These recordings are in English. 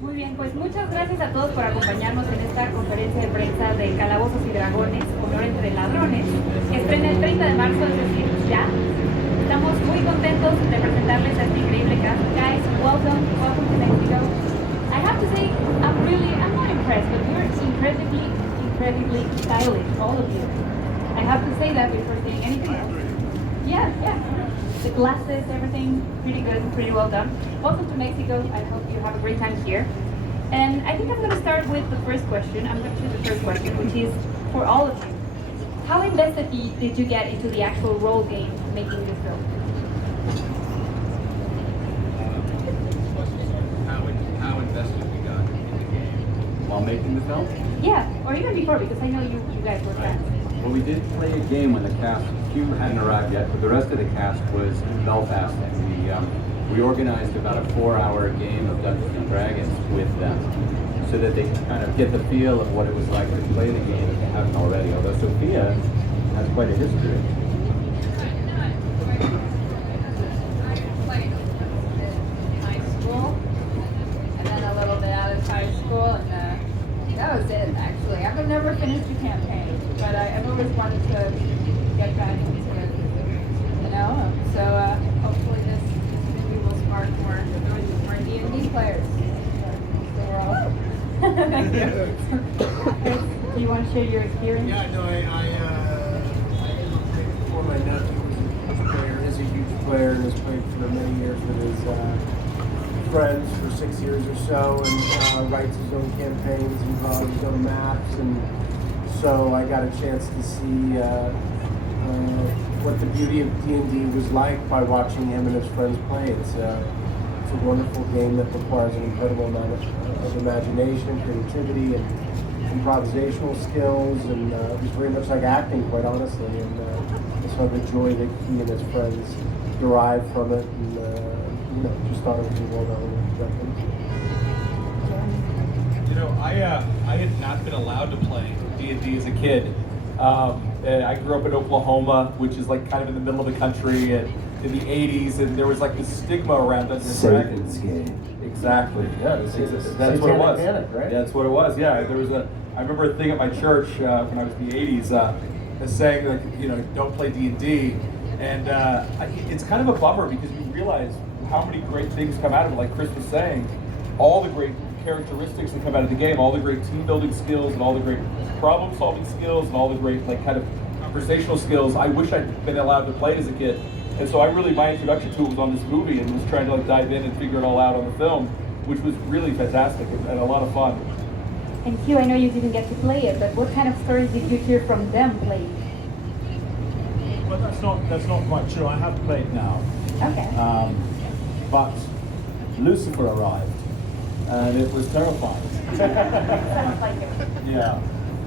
Muy bien, pues muchas gracias a todos por acompañarnos en esta conferencia de prensa de Calabozos y Dragones, honor entre ladrones, que estrena el 30 de marzo, es decir, ya. Estamos muy contentos de presentarles a este increíble cast. Guys, welcome to Mexico. I have to say, I'm not impressed, but you're incredibly stylish, all of you. I have to say that before saying anything else. Yeah. The glasses, everything, pretty good, pretty well done. Welcome to Mexico. I hope you have a great time here. And I think I'm going to start with the first question. I'm going to choose the first question, which is for all of you. How invested did you get into the actual role game making this film? How invested we got in the game while making the film? Yeah, or even before, because I know you guys were fans. Well, we did play a game when the cast, Hugh hadn't arrived yet, but the rest of the cast was in Belfast, and we organized about a 4-hour game of Dungeons and Dragons with them, so that they could kind of get the feel of what it was like to play the game if they haven't already, although Sophia has quite a history. High school, and then a little bit out of high school, and that was it, actually. I've never finished a campaign, but I've always wanted to get back into it, you know? So hopefully this movie will spark more D&D players. So we're all... Do you want to share your experience? Yeah, no, I played before. My nephew was a huge player, is a huge player, and has played for many years with his friends for 6 years or so, and writes his own campaigns and draws his own maps, and so I got a chance to see what the beauty of D&D was like by watching him and his friends play. It's a wonderful game that requires an incredible amount of imagination, creativity, and improvisational skills, and it was very much like acting, quite honestly, and so the joy that he and his friends derived from it, and just thought it was a world I wanted to jump into. You know, I had not been allowed to play D&D as a kid. I grew up in Oklahoma, which is like kind of in the middle of the country, and in the 80s, and there was like this stigma around Dungeons and Dragons. Exactly. Yeah, that's what it was. Panic, right? That's what it was. Yeah, I remember a thing at my church when I was in the 80s, saying like, don't play D&D, and it's kind of a bummer because you realize how many great things come out of it. Like Chris was saying, all the great characteristics that come out of the game, all the great team building skills, and all the great problem solving skills, and all the great like kind of conversational skills. I wish I'd been allowed to play as a kid. And so my introduction to it was on this movie, and was trying to like dive in and figure it all out on the film, which was really fantastic and a lot of fun. And Hugh, I know you didn't get to play it, but what kind of stories did you hear from them playing? Well, that's not quite true. I have played now. Okay. But Lucifer arrived, and it was terrifying. Sounds like it. Yeah.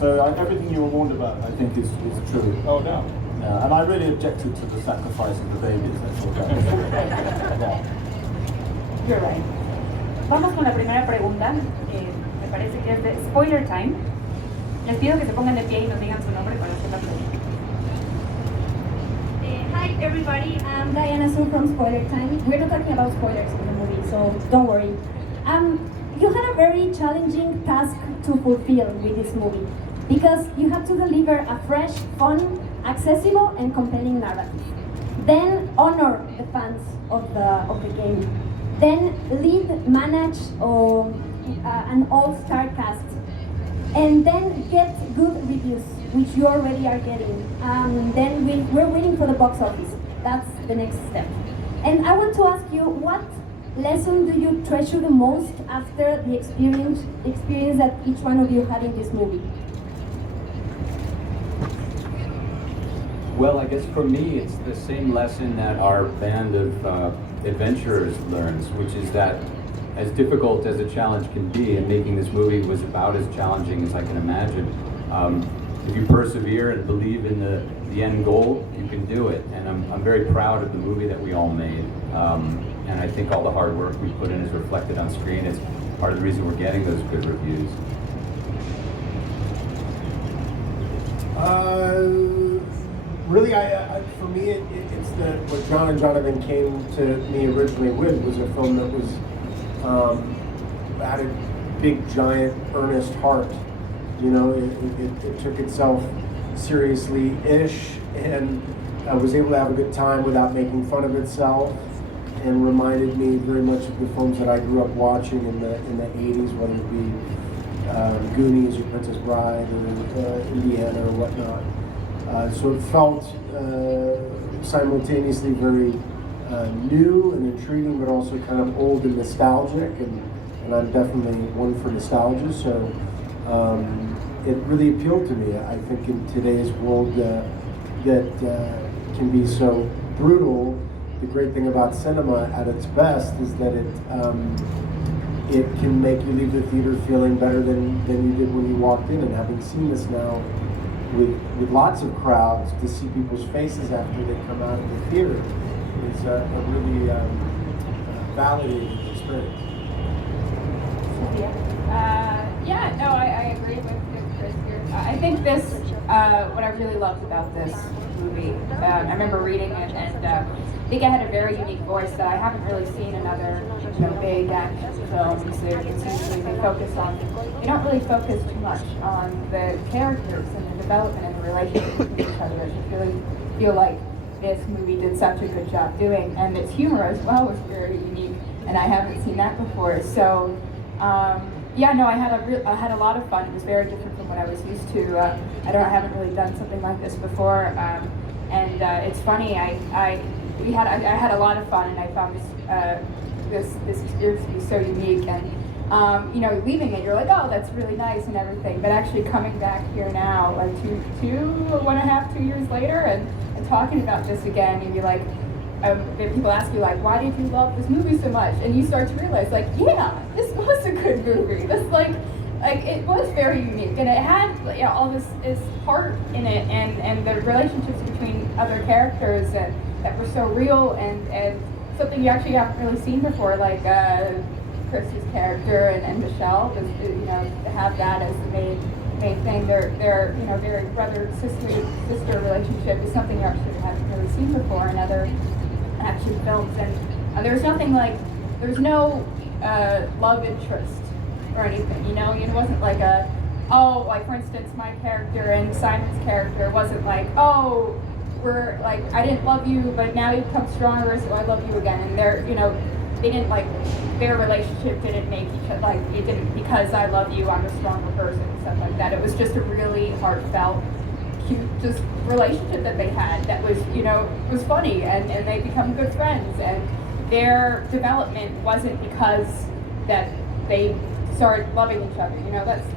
So everything you were warned about, I think, is true. Oh no. Yeah, and I really objected to the sacrifice of the babies. I thought that was wrong. You're right. Vamos con la primera pregunta. Me parece que es de spoiler time. Les pido que se pongan de pie y nos digan su nombre para hacer la pregunta. Hi everybody, I'm Diana Su from Spoiler Time. We're not talking about spoilers in the movie, so don't worry. You had a very challenging task to fulfill with this movie because you have to deliver a fresh, fun, accessible, and compelling narrative. Then honor the fans of the game. Then lead, manage an all-star cast. And then get good reviews, which you already are getting. Then we're waiting for the box office. That's the next step. And I want to ask you, what lesson do you treasure the most after the experience that each one of you had in this movie? Well, I guess for me, it's the same lesson that our band of adventurers learns, which is that as difficult as a challenge can be, and making this movie was about as challenging as I can imagine. If you persevere and believe in the end goal, you can do it. And I'm very proud of the movie that we all made. And I think all the hard work we put in is reflected on screen. It's part of the reason we're getting those good reviews. Really, for me, it's what John and Jonathan came to me originally with was a film that was had a big, giant, earnest heart. You know, it took itself seriously-ish, and was able to have a good time without making fun of itself, and reminded me very much of the films that I grew up watching in the 80s, whether it be Goonies or Princess Bride or Indiana or whatnot. So it felt simultaneously very new and intriguing, but also kind of old and nostalgic, and I'm definitely one for nostalgia, so it really appealed to me. I think in today's world that can be so brutal, the great thing about cinema at its best is that it can make you leave the theater feeling better than you did when you walked in. And having seen this now with lots of crowds, to see people's faces after they come out of the theater is a really validating experience. Sophia? Yeah, no, I agree with Chris here. I think this, what I really loved about this movie, I remember reading it, and I think it had a very unique voice that I haven't really seen in other, big action films. It's usually they don't really focus too much on the characters and the development and the relationships with each other. I just really feel like this movie did such a good job doing, and its humor as well was very unique, and I haven't seen that before. So, yeah, no, I had a lot of fun. It was very different from what I was used to. I haven't really done something like this before, and it's funny. I had a lot of fun, and I found this experience to be so unique. And leaving it, you're like, oh, that's really nice and everything. But actually coming back here now, like 2 years later, and talking about this again, and you're like, people ask you, like, why did you love this movie so much? And you start to realize, like, yeah, this was a good movie. This, like it was very unique, and it had all this heart in it, and the relationships between other characters that were so real, and something you actually haven't really seen before, like Chris's character and Michelle, to have that as the main thing. Their very brother sister relationship is something you actually haven't really seen before in other action films, and there's no love interest or anything, it wasn't like like for instance, my character and Simon's character wasn't like, oh, we're like, I didn't love you, but now you've become stronger, so I love you again, and they didn't, like, their relationship didn't make each other, like, it didn't, because I love you, I'm a stronger person, and stuff like that. It was just a really heartfelt, cute, just relationship that they had that was, was funny, and they become good friends, and their development wasn't because that they started loving each other,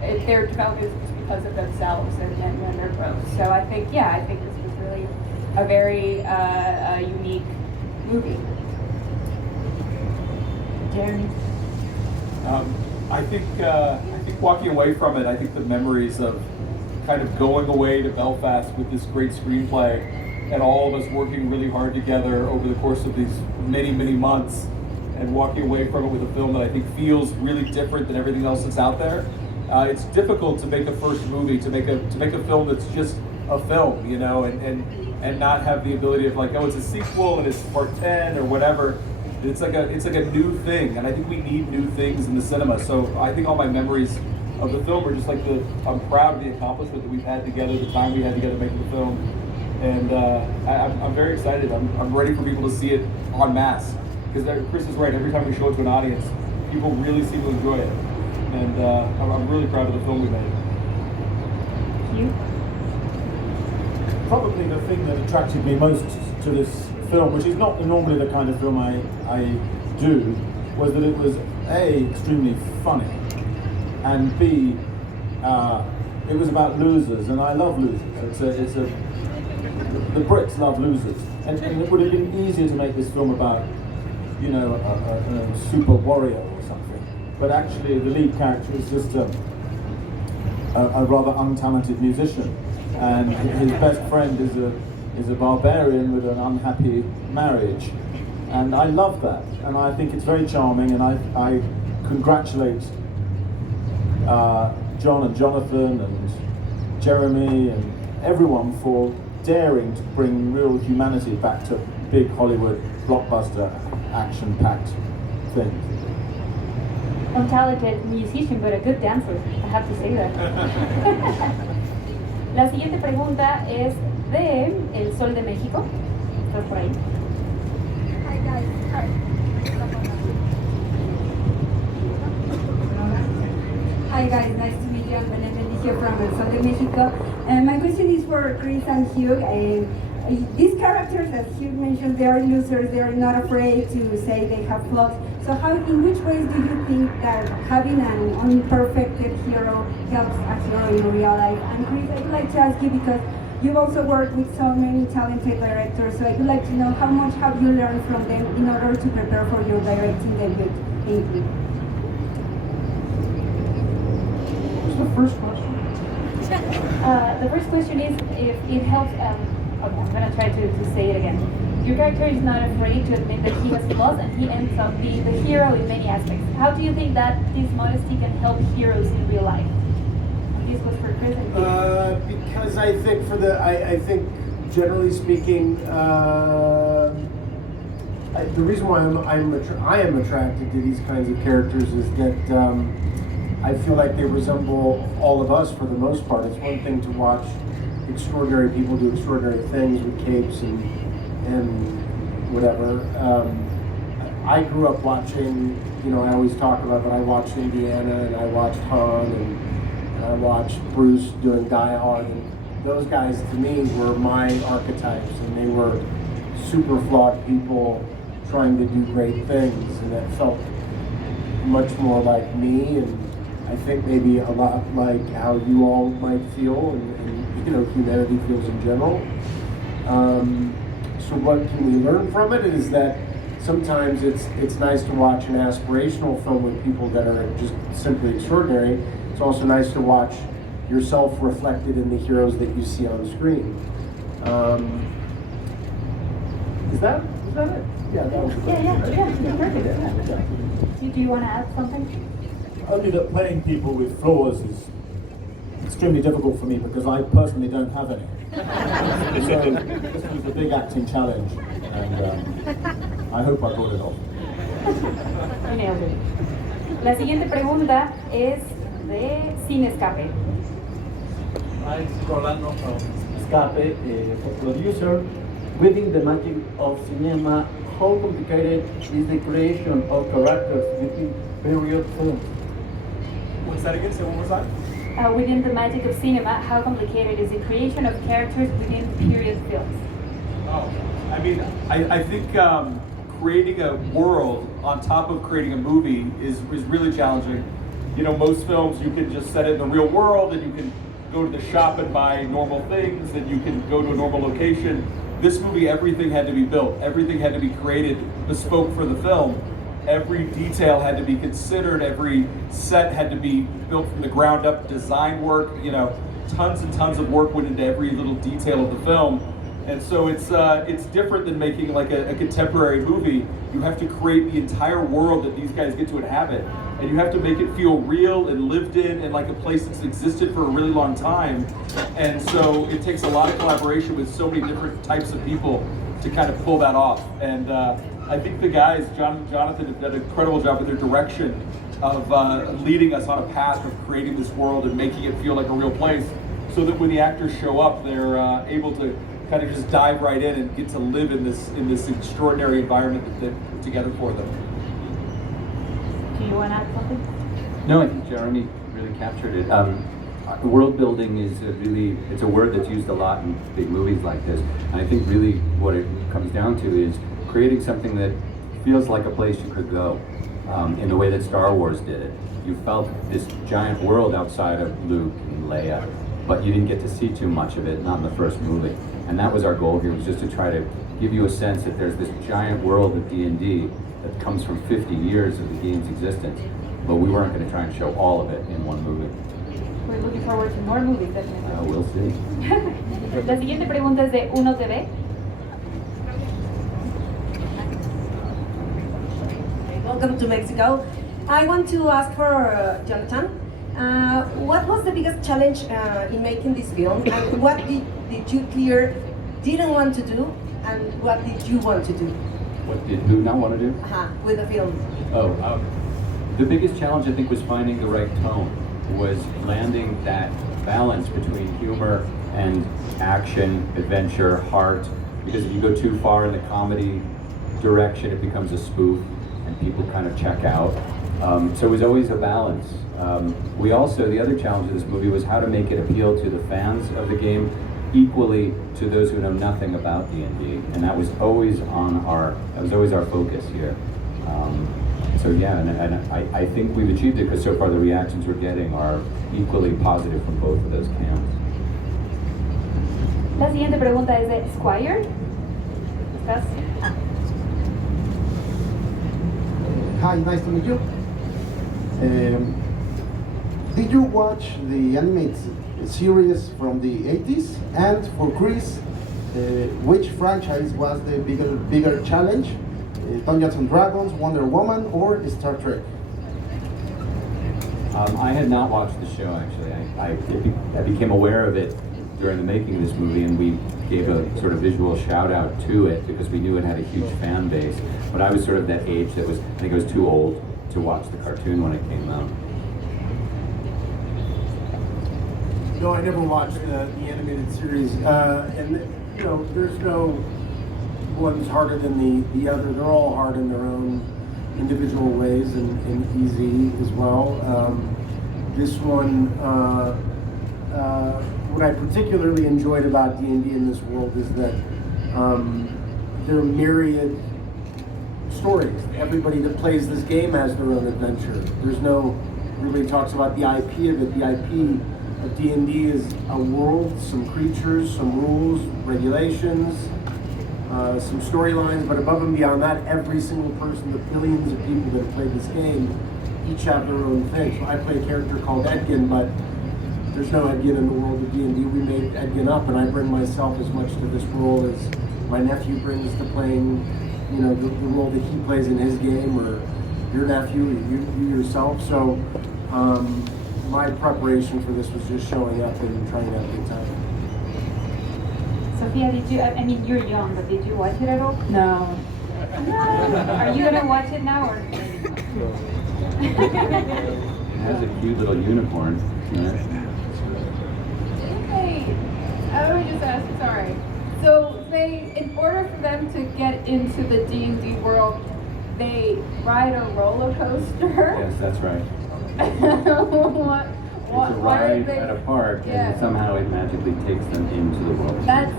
their development was just because of themselves and their growth. So I think this was really a very unique movie. Jeremy? I think walking away from it, I think the memories of kind of going away to Belfast with this great screenplay and all of us working really hard together over the course of these many, many months, and walking away from it with a film that I think feels really different than everything else that's out there. It's difficult to make a first movie, to make a film that's just a film, and not have the ability of, like, oh, it's a sequel and it's part 10 or whatever. It's like a new thing, and I think we need new things in the cinema. So I think all my memories of the film are just like I'm proud of the accomplishment that we've had together, the time we had together making the film, and I'm very excited. I'm ready for people to see it en masse, because Chris is right. Every time we show it to an audience, people really seem to enjoy it, and I'm really proud of the film we made. Hugh? Probably the thing that attracted me most to this film, which is not normally the kind of film I do, was that it was A, extremely funny, and B, it was about losers, and I love losers. The Brits love losers, and it would have been easier to make this film about, a super warrior or something, but actually the lead character is just a rather untalented musician, and his best friend is a barbarian with an unhappy marriage, and I love that, and I think it's very charming, and I congratulate John and Jonathan and Jeremy and everyone for daring to bring real humanity back to big Hollywood blockbuster action-packed things. untalented musician, but a good dancer. I have to say that. La siguiente pregunta es de El Sol de México. ¿Estás por ahí? Hi guys. Hi. Hi guys, nice to meet you. I'm Benedetti here from El Sol de Mexico. My question is for Chris and Hugh. These characters, as Hugh mentioned, they are losers. They are not afraid to say they have flaws. So, in which ways do you think that having an unperfected hero helps a hero in real life? And Chris, I would like to ask you because you've also worked with so many talented directors. So I would like to know how much have you learned from them in order to prepare for your directing debut. Thank you. What's the first question? The first question is if it helps. Okay, I'm gonna try to say it again. Your character is not afraid to admit that he has flaws, and he ends up being the hero in many aspects. How do you think that this modesty can help heroes in real life? And this was for Chris and Hugh. Because I think I think generally speaking, the reason why I am attracted to these kinds of characters is that I feel like they resemble all of us for the most part. It's one thing to watch extraordinary people do extraordinary things with capes and whatever. I grew up watching, I always talk about that I watched Indiana and I watched Han and I watched Bruce doing Die Hard, and those guys to me were my archetypes, and they were super flawed people trying to do great things, and that felt much more like me, and I think maybe a lot like how you all might feel and humanity feels in general. So what can we learn from it is that sometimes it's nice to watch an aspirational film with people that are just simply extraordinary. It's also nice to watch yourself reflected in the heroes that you see on screen. Is that it? Yeah, that was the Yeah, perfect. Yeah. Do you want to add something? Only that playing people with flaws is extremely difficult for me because I personally don't have any. So this was a big acting challenge, and I hope I brought it off. You nailed it. La siguiente pregunta es de Sin Escape. Hi, it's Rolando from Escape, for producer. Within the magic of cinema, how complicated is the creation of characters within period films? What's that again? Say one more time. Within the magic of cinema, how complicated is the creation of characters within period films? Oh, I think creating a world on top of creating a movie is really challenging. Most films you can just set it in the real world, and you can go to the shop and buy normal things, and you can go to a normal location. This movie, everything had to be built. Everything had to be created bespoke for the film. Every detail had to be considered. Every set had to be built from the ground up. Design work, tons and tons of work went into every little detail of the film. And so it's different than making like a contemporary movie. You have to create the entire world that these guys get to inhabit, and you have to make it feel real and lived in and like a place that's existed for a really long time. And so it takes a lot of collaboration with so many different types of people to kind of pull that off. And I think the guys, John and Jonathan, have done an incredible job with their direction of leading us on a path of creating this world and making it feel like a real place, so that when the actors show up, they're able to kind of just dive right in and get to live in this extraordinary environment that they've put together for them. Do you want to add something? No, I think Jeremy really captured it. World building is it's a word that's used a lot in big movies like this. And I think really what it comes down to is creating something that feels like a place you could go, in the way that Star Wars did it. You felt this giant world outside of Luke and Leia, but you didn't get to see too much of it, not in the first movie. And that was our goal here, was just to try to give you a sense that there's this giant world of D&D that comes from 50 years of the game's existence, but we weren't going to try and show all of it in one movie. We're looking forward to more movies, definitely. We'll see. La siguiente pregunta es de Uno TV. Welcome to Mexico. I want to ask for Jonathan, what was the biggest challenge in making this film, and what did you didn't want to do, and what did you want to do? What did who not want to do? With the film. The biggest challenge, I think, was finding the right tone, was landing that balance between humor and action, adventure, heart, because if you go too far in the comedy direction, it becomes a spoof and people kind of check out. So it was always a balance. We also, the other challenge of this movie was how to make it appeal to the fans of the game equally to those who know nothing about D&D, and that was always our focus here. So yeah, and I think we've achieved it because so far the reactions we're getting are equally positive from both of those camps. La siguiente pregunta es de Squire. ¿Estás? Ah. Hi, nice to meet you. Did you watch the animated series from the 80s? And for Chris, which franchise was the bigger challenge? Dungeons and Dragons, Wonder Woman, or Star Trek? I had not watched the show, actually. I became aware of it during the making of this movie, and we gave a sort of visual shout out to it because we knew it had a huge fan base. But I was sort of that age that was, I think I was too old to watch the cartoon when it came out. No, I never watched the animated series, and you know, there's no one's harder than the other. They're all hard in their own individual ways and easy as well. This one, what I particularly enjoyed about D&D in this world is that there are myriad stories. Everybody that plays this game has their own adventure. There's no, everybody talks about the IP of it. The IP of D&D is a world, some creatures, some rules, regulations, some storylines, but above and beyond that, every single person, the billions of people that have played this game, each have their own thing. So I play a character called Edgin, but there's no Edgin in the world of D&D. We made Edgin up, and I bring myself as much to this role as my nephew brings to playing, you know, the role that he plays in his game, or your nephew, or you yourself. So my preparation for this was just showing up and trying to have a good time. Sophia, did you, I mean, you're young, but did you watch it at all? No. Are you gonna watch it now, or? It has a cute little unicorn. Let me just ask, sorry. So they, in order for them to get into the D&D world, they ride a roller coaster? Yes, that's right. What? It's a ride at a park, and somehow it magically takes them into the world. That's,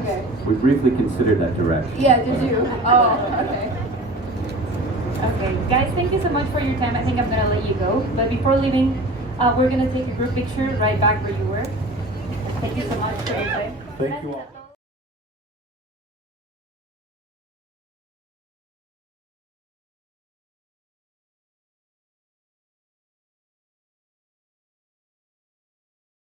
okay. We briefly considered that direction. Yeah, did you? Oh, okay. Okay, guys, thank you so much for your time. I think I'm gonna let you go. But before leaving, we're gonna take a group picture right back where you were. Thank you so much for your time. Thank you all.